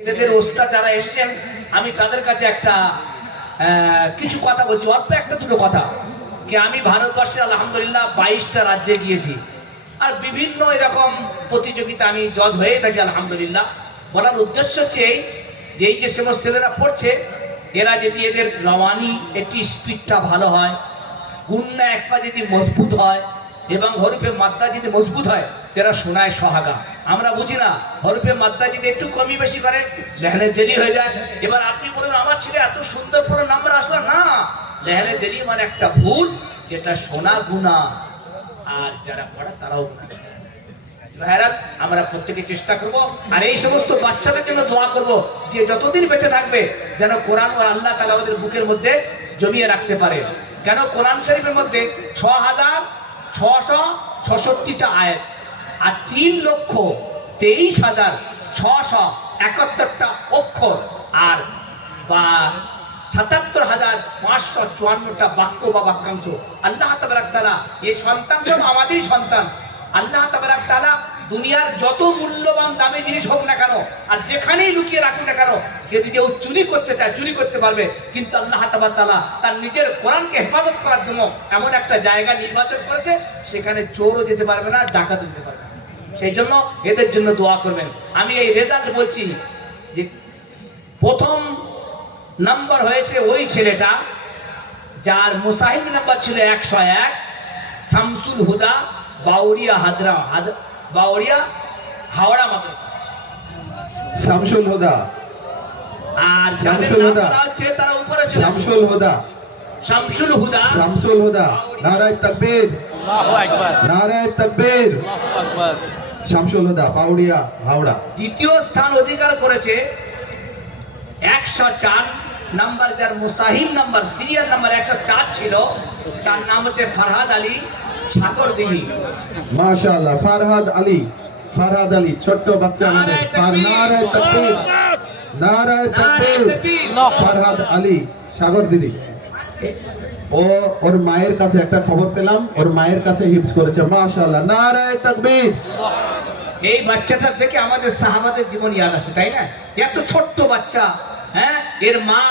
ছেলেদের ওস্তাদ যারা এসেছেন, আমি তাদের কাছে একটা কিছু কথা বলছি, অল্প একটা দুটো কথা। কি আমি ভারতবর্ষে আলহামদুলিল্লাহ 22টা রাজ্যে গিয়েছি, আর বিভিন্ন এরকম প্রতিযোগিতা আমি জজ হয়ে থাকি আলহামদুলিল্লাহ। বলার উদ্দেশ্য হচ্ছে এই যে এই যে সমস্ত ছেলেরা পড়ছে, এরা যদি এদের রওয়ানি একটি স্পিডটা ভালো হয়, গুন্না একফা যদি মজবুত হয় এবং হরফে মাদ্দা যদি মজবুত হয়, এরা শোনায় সোহাগা। আমরা বুঝি না, হরফে মাদ্দা যদি একটু কমি বেশি করে লেহনে জেলি হয়ে যায়। এবার আপনি বলুন আমার ছেলে এত সুন্দর পড়ে নাম্বার আসলো না, লেহনে জেলি মানে একটা ভুল, যেটা শোনা গুণা, আর যারা পড়া তারাও ভাইরা। আমরা প্রত্যেকে চেষ্টা করব, আর এই সমস্ত বাচ্চাদের জন্য দোয়া করব যে যতদিন বেঁচে থাকবে যেন কোরআন ও আল্লাহ তাআলা ওদের বুকের মধ্যে জমিয়ে রাখতে পারে। কেন কোরআন শরীফের মধ্যে 6666টা আয়াত আর 3,23,671টা অক্ষর আর বা 77,554টা বাক্য বা বাক্যাংশ। আল্লাহ তাবারাক তাআলা এই সন্তান সব আমাদেরই সন্তান। আল্লাহ তাবারাক তাআলা দুনিয়ার যত মূল্যবান দামি জিনিস হোক না কেন আর যেখানেই লুকিয়ে রাখুন না কেন, কেউ যদি চুরি করতে চায় চুরি করতে পারবে, কিন্তু আল্লাহ তাআলা তার নিজের কোরআনকে হেফাজত করার জন্য এমন একটা জায়গা নির্বাচন করেছে, সেখানে চোরও যেতে পারবে না, ডাকাতও যেতে পারবে না। সেই জন্য এদের জন্য দোয়া করবেন। আমি এই রেজাল্ট বলছি যে প্রথম নাম্বার হয়েছে ওই ছেলেটা যার মুসাহিব নাম্বার ছিল 101, শামসুল হুদা, বাউরিয়া বাউরিয়া হাওড়া মাদ্রাসা। শামসুল হুদা, আর শামসুল হুদা হচ্ছে তারা উপরে ছিল শামসুল হুদা, শামসুল হুদা, শামসুল হুদা। নারায়ে তাকবীর, আল্লাহু আকবার, নারায়ে তাকবীর। আল্লাহু আকবার। শামসুল হুদা, পাউড়িয়া, হাওড়া। দ্বিতীয় স্থান অধিকার করেছে 104 নাম্বার, যার মুসাহিব নাম্বার সিরিয়াল নাম্বার 104 ছিল, তার নাম হচ্ছে ফারহাদ আলী সাগরদিঘি। মাশাআল্লাহ, ফারহাদ আলী, ফারহাদ আলী ছোট্ট বাচ্চা আমাদের। নারায়ে তাকবীর, নারায়ে তাকবীর। ফারহাদ আলী সাগরদিঘি। ও ওর মায়ের কাছে একটা খবর পেলাম, ওর মায়ের কাছে হিফজ করেছে। মাশাআল্লাহ, নারায়ে তাকবীর। এই বাচ্চাটা দেখে আমাদের সাহাবাদের জীবন ইয়াদ আসে, তাই না? এত ছোট্ট বাচ্চা, হ্যাঁ, এর মা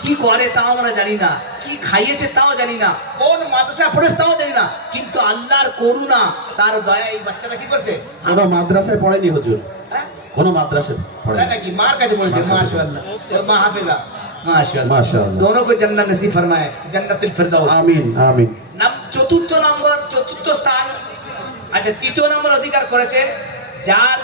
কি করে তাও আমরা জানি না, কি খাইয়েছে তাও জানি না, কোন মাদ্রাসা পড়েছে তাও জানি না, কিন্তু আল্লাহর করুণা, তার দয়া এই বাচ্চাটা কি করছে? কোনো মাদ্রাসায় পড়েনি হুজুর, হ্যাঁ, কোনো মাদ্রাসায় তাই পড়েনি। নাকি? মার কাছে পড়েছে। মার কাছে মাশাআল্লাহ, ওর মা হাফেজা। মাশাআল্লাহ, মাশাআল্লাহ। दोनों को जन्नत नसीब फरमाए, जन्नतुल फिरदौस। আমিন আমিন। চতুর্থ স্থান, আচ্ছা তৃতীয় নম্বর অধিকার করেছে যার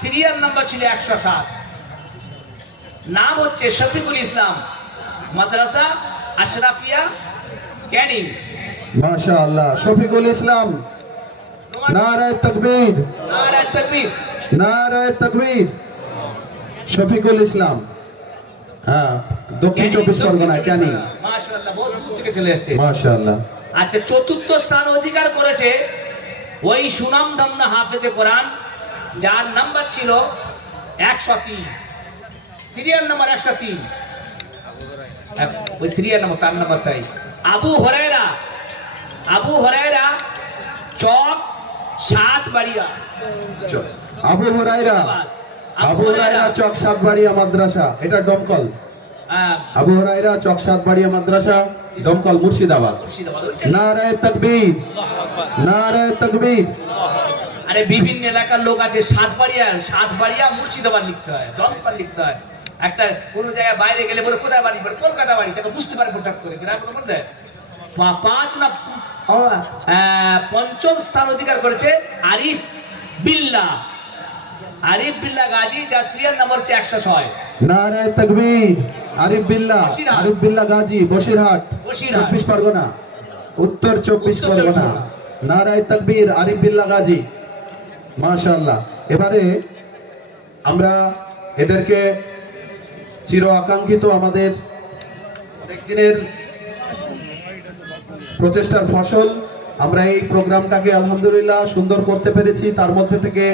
সিরিয়াল নাম্বার ছিল 107, নাম হচ্ছে শফিকুল ইসলাম, মাদ্রাসা আশরাফিয়া ক্যানিং। মাশাআল্লাহ, শফিকুল ইসলাম। নারায়ে তাকবীর, নারায়ে তাকবীর, নারায়ে তাকবীর। শফিকুল ইসলাম, হ্যাঁ, দক্ষিণ 24 পরগনায় ক্যানিং। মাশাআল্লাহ, বহুত দূর থেকে চলে এসেছে। মাশাআল্লাহ। আচ্ছা চতুর্থ স্থান অধিকার করেছে ওই সুনামধন্য হাফেজে কোরআন, যার নাম্বার ছিল 103, সিরিয়াল নাম্বার 103, ওই সিরিয়াল নাম্বার তার নাম্বার তাই। আবু হরায়রা চক 7 বাড়িয়া। আবু হুরায়রা, আবু হুরায়রা চক 7 বাড়িয়া মাদ্রাসা, এটা দমকল। হ্যাঁ, আবু হুরায়রা চক 7 বাড়িয়া মাদ্রাসা, দমকল, মুর্শিদাবাদ। মুর্শিদাবাদ। নারায়ে তাকবীর, নারায়ে তাকবীর। আরে বিভিন্ন এলাকার লোক আছে, 7 বাড়িয়া মুর্শিদাবাদ লিখতে হয়, দমকল লিখতে হয়। একটা কোন জায়গায় বাইরে গেলে বলে কোথায় বাড়ি, বলে কলকাতা বাড়ি, তাকে বুঝতে পারে পোশাক করে। গ্রামের মধ্যে 5 না পঞ্চম স্থান অধিকার করেছে আরিফ বিল্লাহ গাজী, যার সিরিয়াল নাম্বার হচ্ছে 106। নারায়ে তাকবীর। আরিফ বিল্লাহ, আরিফ বিল্লাহ গাজী, বসিরহাট 24 পরগনা, উত্তর 24 পরগনা। নারায়ে তাকবীর, আরিফ বিল্লাহ গাজী। মাশাআল্লাহ। এবারে আমরা এদেরকে চির আকাঙ্ক্ষিত আমাদের অনেক দিনের প্রচেষ্টার ফসল, আমরা এই প্রোগ্রামটাকে আলহামদুলিল্লাহ সুন্দর করতে পেরেছি, তার মধ্যে থেকে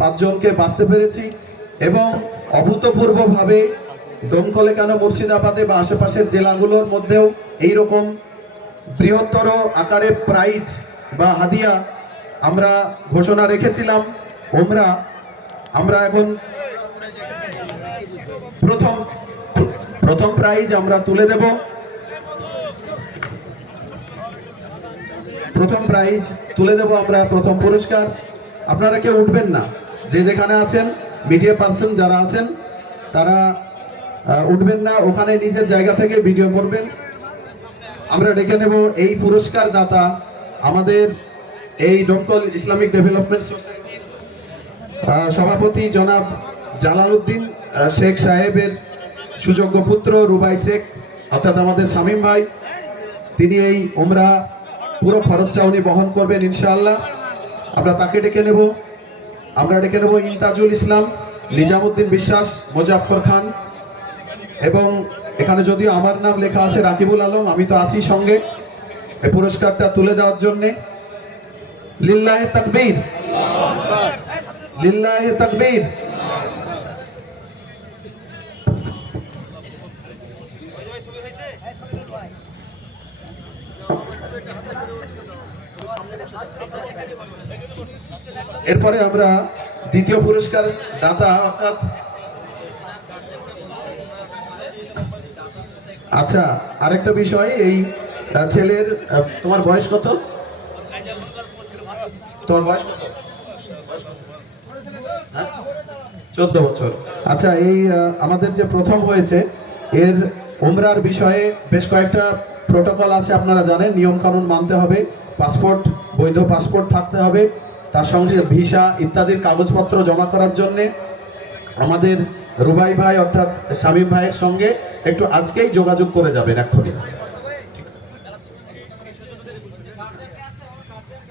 5 জনকে বাঁচতে পেরেছি এবং অভূতপূর্বভাবে দমকলে কেন মুর্শিদাবাদে বা আশেপাশের জেলাগুলোর মধ্যেও এই রকম বৃহত্তর আকারে প্রাইজ বা হাদিয়া আমরা ঘোষণা রেখেছিলাম। আমরা এখন প্রথম প্রথম প্রাইজ আমরা তুলে দেব। প্রথম প্রাইজ তুলে দেব আমরা, প্রথম পুরস্কার। আপনারা কেউ উঠবেন না, যে যেখানে আছেন, মিডিয়া পার্সন যারা আছেন তারা উঠবেন না, ওখানে নিজের জায়গা থেকে ভিডিও করবেন। আমরা ডেকে নেব এই পুরস্কার দাতা, আমাদের এই ডোমকল ইসলামিক ডেভেলপমেন্ট সোসাইটির সভাপতি জনাব জালালউদ্দিন শেখ সাহেবের সুযোগ্য পুত্র রুবাই শেখ, অর্থাৎ আমাদের শামীম ভাই। তিনি এই উমরা পুরো খরচটা উনি বহন করবেন ইনশাআল্লাহ। আমরা তাকে ডেকে নেব। আমরা ডেকে নেব ইমতাজুল ইসলাম, নিজামুদ্দিন বিশ্বাস, মোজাফফর খান, এবং এখানে যদিও আমার নাম লেখা আছে রাকিবুল আলম, আমি তো আছি সঙ্গে, এই পুরস্কারটা তুলে দেওয়ার জন্যে। লিল্লাহে তাকবীর, লিল্লাহে তাকবীর। এরপরে আমরা দ্বিতীয় পুরস্কার দাতা, অর্থাৎ আচ্ছা আরেকটা বিষয়, এই ছেলের, তোমার বয়স কত? তোমার বয়স কত? 14 বছর। আচ্ছা, এই আমাদের যে প্রথম হয়েছে, এর উমরার বিষয়ে বেশ কয়েকটা প্রোটোকল আছে, আপনারা জানেন, নিয়ম কানুন মানতে হবে। পাসপোর্ট, বৈধ পাসপোর্ট থাকতে হবে, তার সঙ্গে ভিসা ইত্যাদির কাগজপত্র জমা করার জন্যে আমাদের রুবাই ভাই অর্থাৎ শামীম ভাইয়ের সঙ্গে একটু আজকেই যোগাযোগ করে যাবেন এক্ষুনি।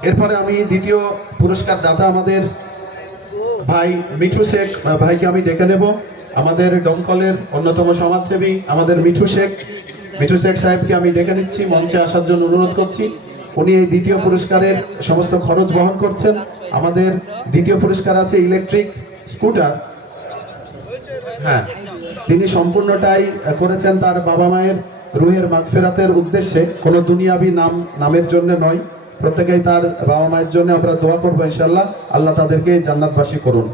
এরপরে আমি দ্বিতীয় পুরস্কার দাতা আমাদের ভাই মিঠু শেখ ভাইকে আমি ডেকে নেব। আমাদের ডোমকলের অন্যতম সমাজসেবী আমাদের মিঠু শেখ সাহেবকে আমি ডেকে নিচ্ছি, মঞ্চে আসার জন্য অনুরোধ করছি। উনি এই দ্বিতীয় পুরস্কারের সমস্ত খরচ বহন করছেন। আমাদের দ্বিতীয় পুরস্কার আছে ইলেকট্রিক স্কুটার। হ্যাঁ, তিনি সম্পূর্ণটাই করেছেন তার বাবা মায়ের রুহের মাগফিরাতের উদ্দেশ্যে, কোনো দুনিয়াবি নামের জন্য নয়। প্রত্যেকেই তার বাবা মায়ের জন্য আমরা দোয়া করবো ইনশাল্লাহ, আল্লাহ তাদেরকে জান্নাতবাসী করুন।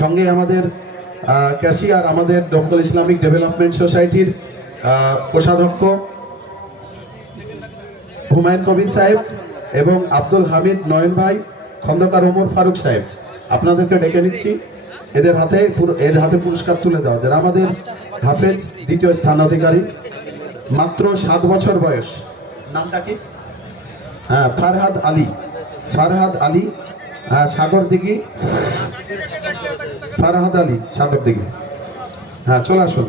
সঙ্গে আমাদের ক্যাশিয়ার, আমাদের ডোমকল ইসলামিক ডেভেলপমেন্ট সোসাইটির কোষাধ্যক্ষ হুমায়ুন কবির সাহেব এবং আব্দুল হামিদ নয়ন ভাই, খন্দকার ওমর ফারুক সাহেব, আপনাদেরকে ডেকে নিচ্ছি। এর হাতে পুরস্কার তুলে দেওয়া, যারা আমাদের হাফেজ দ্বিতীয় স্থান অধিকারী, মাত্র 7 বছর বয়স। নামটা কি? হ্যাঁ, ফারহাদ আলী সাগরদিঘি, হ্যাঁ চলে আসুন।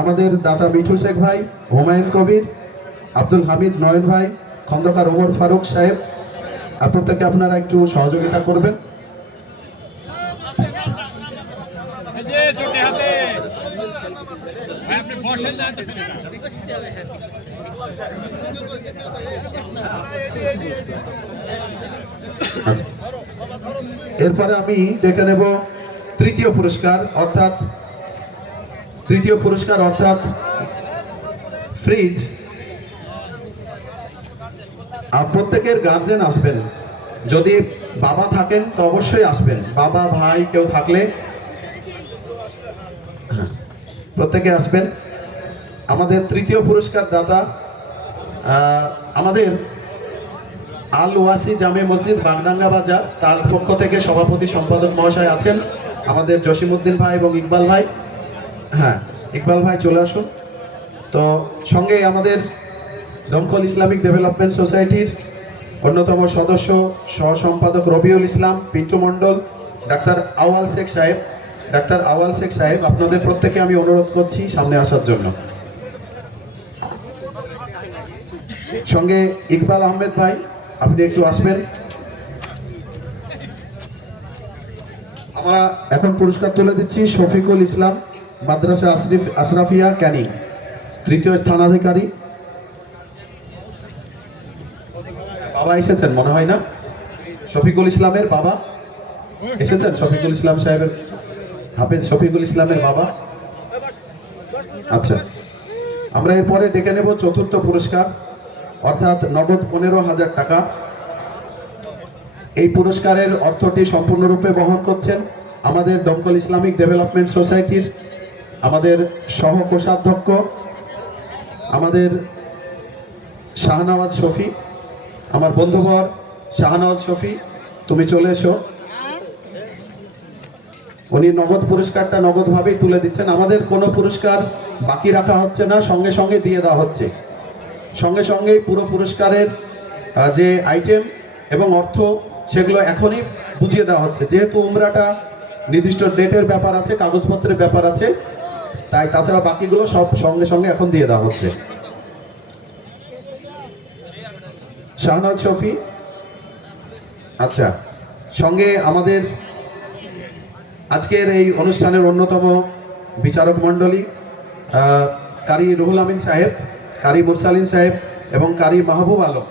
আমাদের দাতা মিঠু শেখ ভাই, হুমায়ুন কবির, আব্দুল হামিদ নয়ন ভাই, খন্দকার ওমর ফারুক সাহেব, প্রত্যেকে আপনারা একটু সহযোগিতা করবেন। আচ্ছা, এরপরে আমি ডেকে নেব তৃতীয় পুরস্কার অর্থাৎ ফ্রিজ। আর প্রত্যেকের গার্জেন আসবেন, যদি বাবা থাকেন তো অবশ্যই আসবেন, বাবা ভাই কেউ থাকলে প্রত্যেকে আসবেন। আমাদের তৃতীয় পুরস্কার দাতা আমাদের আল ওয়াসি জামে মসজিদ বাগডাঙ্গা বাজার, তার পক্ষ থেকে সভাপতি সম্পাদক মহাশয় আছেন আমাদের জসিমউদ্দিন ভাই এবং ইকবাল ভাই। হ্যাঁ, ইকবাল ভাই চলে আসুন। তো সঙ্গে আমাদের ডোমকল ইসলামিক ডেভেলপমেন্ট সোসাইটির অন্যতম সদস্য সহ সম্পাদক রবিউল ইসলাম, পিন্টু মণ্ডল, ডাক্তার আওয়াল শেখ সাহেব, আপনাদের প্রত্যেকে আমি অনুরোধ করছি সামনে আসার জন্য। সঙ্গে ইকবাল আহমেদ ভাই, আপনি একটু আসবেন। আমরা এখন পুরস্কার তুলে দিচ্ছি শফিকুল ইসলাম, মাদ্রাসা আশরাফিয়া ক্যানিং, তৃতীয় স্থানাধিকারী। বাবা এসেছেন মনে হয় না? শফিকুল ইসলামের বাবা এসেছেন? শফিকুল ইসলাম সাহেবের, হাফেজ শফিকুল ইসলামের বাবা। আচ্ছা, আমরা এরপরে ডেকে নেব চতুর্থ পুরস্কার, অর্থাৎ নগদ 15,000 টাকা। এই পুরস্কারের অর্থটি সম্পূর্ণরূপে বহন করছেন আমাদের দমকল ইসলামিক ডেভেলপমেন্ট সোসাইটির আমাদের সহ কোষাধ্যক্ষ আমাদের শাহনওয়াজ শফি, আমার বন্ধুবর শাহনওয়াজ শফি, তুমি চলে এসো। উনি নগদ পুরস্কারটা নগদভাবেই তুলে দিচ্ছেন। আমাদের কোনো পুরস্কার বাকি রাখা হচ্ছে না, সঙ্গে সঙ্গে দিয়ে দেওয়া হচ্ছে। সঙ্গে সঙ্গেই পুরো পুরস্কারের যে আইটেম এবং অর্থ সেগুলো এখনই বুঝিয়ে দেওয়া হচ্ছে। যেহেতু উমরাটা নির্দিষ্ট ডেটের ব্যাপার আছে, কাগজপত্রের ব্যাপার আছে, তাই তাছাড়া বাকিগুলো সব সঙ্গে সঙ্গে এখন দিয়ে দেওয়া হচ্ছে। শাহনওয়াজ শফি, আচ্ছা, সঙ্গে আমাদের আজকের এই অনুষ্ঠানের অন্যতম বিচারক মণ্ডলী কারি রুহুল আমিন সাহেব, কারি মুরসালিন সাহেব এবং কারি মাহবুব আলম,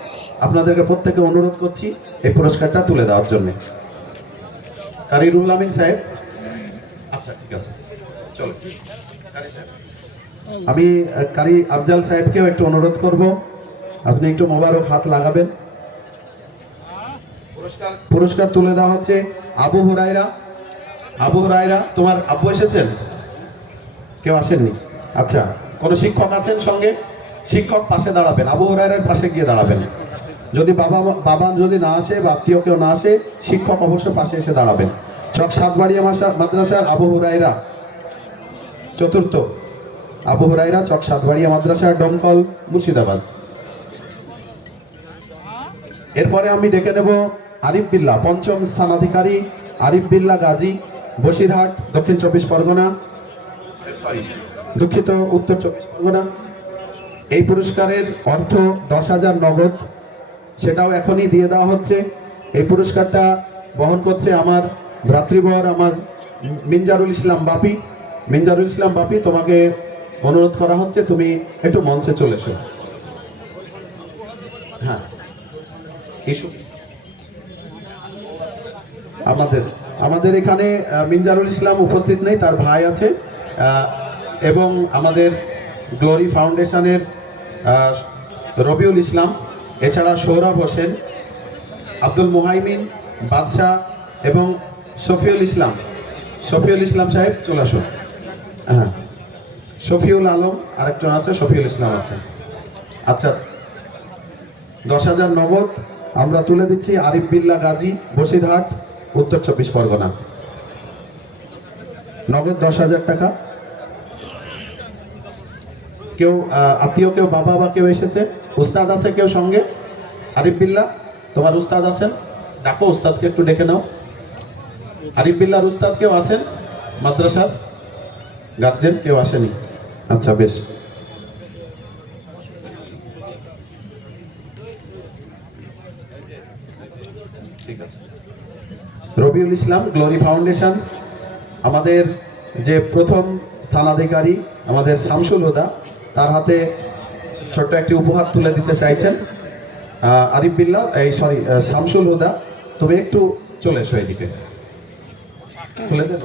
আপনাদেরকে প্রত্যেকে অনুরোধ করছি এই পুরস্কারটা তুলে দেওয়ার জন্য। কারি রুহুল আমিন সাহেব, আচ্ছা ঠিক আছে, চলো। কারি সাহেব, আমি কারি আফজাল সাহেবকেও একটু অনুরোধ করব, আপনি একটু মোবারক হাত লাগাবেন। পুরস্কার তুলে দেওয়া হচ্ছে আবু হুরায়রা। আবু হুরায়রা, তোমার আব্বু এসেছেন? কেউ আসেননি? আচ্ছা, কোনো শিক্ষক আছেন সঙ্গে? শিক্ষক পাশে দাঁড়াবেন, আবু হুরায়রার পাশে গিয়ে দাঁড়াবেন। যদি বাবা যদি না আসে বা আত্মীয় কেউ না আসে, শিক্ষক অবশ্য পাশে এসে দাঁড়াবেন। চক সাতবাড়িয়া মাদ্রাসার আবু হুরায়রা, চতুর্থ আবু হুরায়রা, চক সাতবাড়িয়া মাদ্রাসার, দমকল, মুর্শিদাবাদ। এরপরে আমি ডেকে নেব আরিফ বিল্লাহ, পঞ্চম স্থানাধিকারী আরিফ বিল্লাহ গাজী, বসিরহাট, দক্ষিণ 24 পরগনা, দুঃখিত, উত্তর 24 পরগনা। এই পুরস্কারের অর্থ 10,000 নগদ, সেটাও এখনই দিয়ে দেওয়া হচ্ছে। এই পুরস্কারটা বহন করছে আমার ভ্রাতৃবর, আমার মিনজারুল ইসলাম বাপি। মিনজারুল ইসলাম বাপি, তোমাকে অনুরোধ করা হচ্ছে তুমি একটু মঞ্চে চলে এসো। হ্যাঁ, আমাদের এখানে মিনজারুল ইসলাম উপস্থিত নেই, তার ভাই আছে, এবং আমাদের গ্লোরি ফাউন্ডেশনের রবিউল ইসলাম, এছাড়া সৌরভ হোসেন, আব্দুল মুহাইমিন, বাদশাহ এবং শফিউল ইসলাম সাহেব চলে আসুন। হ্যাঁ, শফিউল আলম আরেকজন আছে, শফিউল ইসলাম আছে। আচ্ছা, 10,000 নগদ আমরা তুলে দিচ্ছি আরিফ বিল্লাহ গাজী, বসিরহাট, উত্তর 24 পরগনা। নগদ 10,000 টাকা। কেউ আত্মীয়, কেউ বাবা বা কেউ এসেছে? উস্তাদ আছে কেউ সঙ্গে? আরিফ বিল্লাহ, তোমার উস্তাদ আছেন? ডাকো, উস্তাদকে একটু ডেকে নাও। আরিফ বিল্লাহর উস্তাদ কেউ আছেন? মাদ্রাসার গার্জেন কেউ আসেনি? আচ্ছা, বেশ, ঠিক আছে। রবিউল ইসলাম, গ্লোরি ফাউন্ডেশন, আমাদের যে প্রথম স্থানাধিকারী আমাদের শামসুল হুদা, তার হাতে ছোট্ট একটি উপহার তুলে দিতে চাইছেন। আরিফ বিল্লাহ, শামসুল হুদা, তুমি একটু চলে এসো এদিকে, তুলে দেন।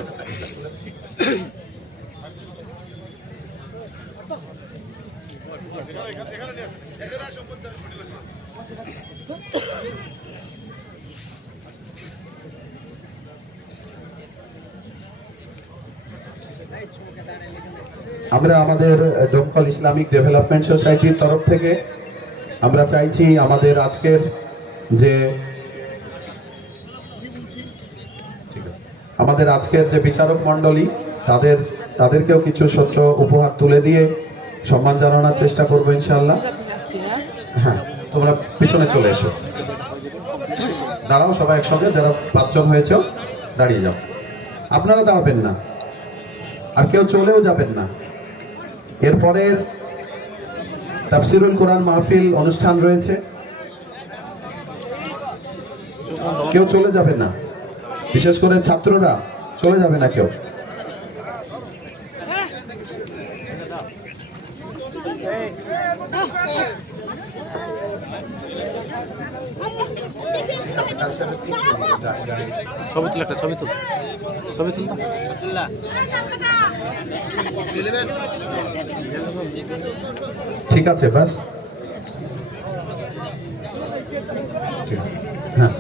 আমরা আমাদের দমকল ইসলামিক ডেভেলপমেন্ট সোসাইটির তরফ থেকে আমরা চাইছি আমাদের আজকের যে বিচারক মণ্ডলী, তাদেরকেও কিছু ছোট্ট উপহার তুলে দিয়ে সম্মান জানানোর চেষ্টা করবো ইনশাআল্লাহ। হ্যাঁ, তোমরা পিছনে চলে এসো, দাঁড়াও সবাই একসঙ্গে, যারা 5 জন হয়েছে দাঁড়িয়ে যাও। আপনারা দাঁড়াবেন না, আর কেউ চলেও যাবেন না। এরপরে তাফসিরুল কোরআন মাহফিল অনুষ্ঠান রয়েছে, কেউ চলে যাবে না, বিশেষ করে ছাত্ররা চলে যাবে না কেউ। ছবি তুল, একটা ছবি তুল, ছবি তুল। ঠিক আছে, বাস। হ্যাঁ,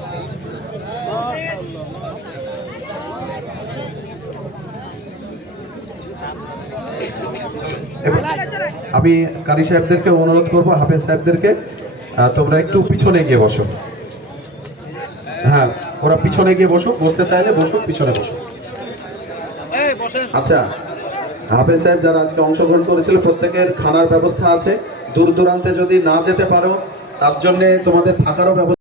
আমি কারি সাহেবদেরকে অনুরোধ করব, হাফেজ সাহেবদেরকে, তোমরা একটু পিছনে গিয়ে বসো। হ্যাঁ, ওরা পিছনে গিয়ে বসো, বসতে চাইলে বসো, পিছনে বসো। আচ্ছা, হাফেজ সাহেব যারা আজকে অংশগ্রহণ করেছিল প্রত্যেকের খানার ব্যবস্থা আছে। দূর দূরান্তে যদি না যেতে পারো তার জন্য তোমাদের থাকারও ব্যবস্থা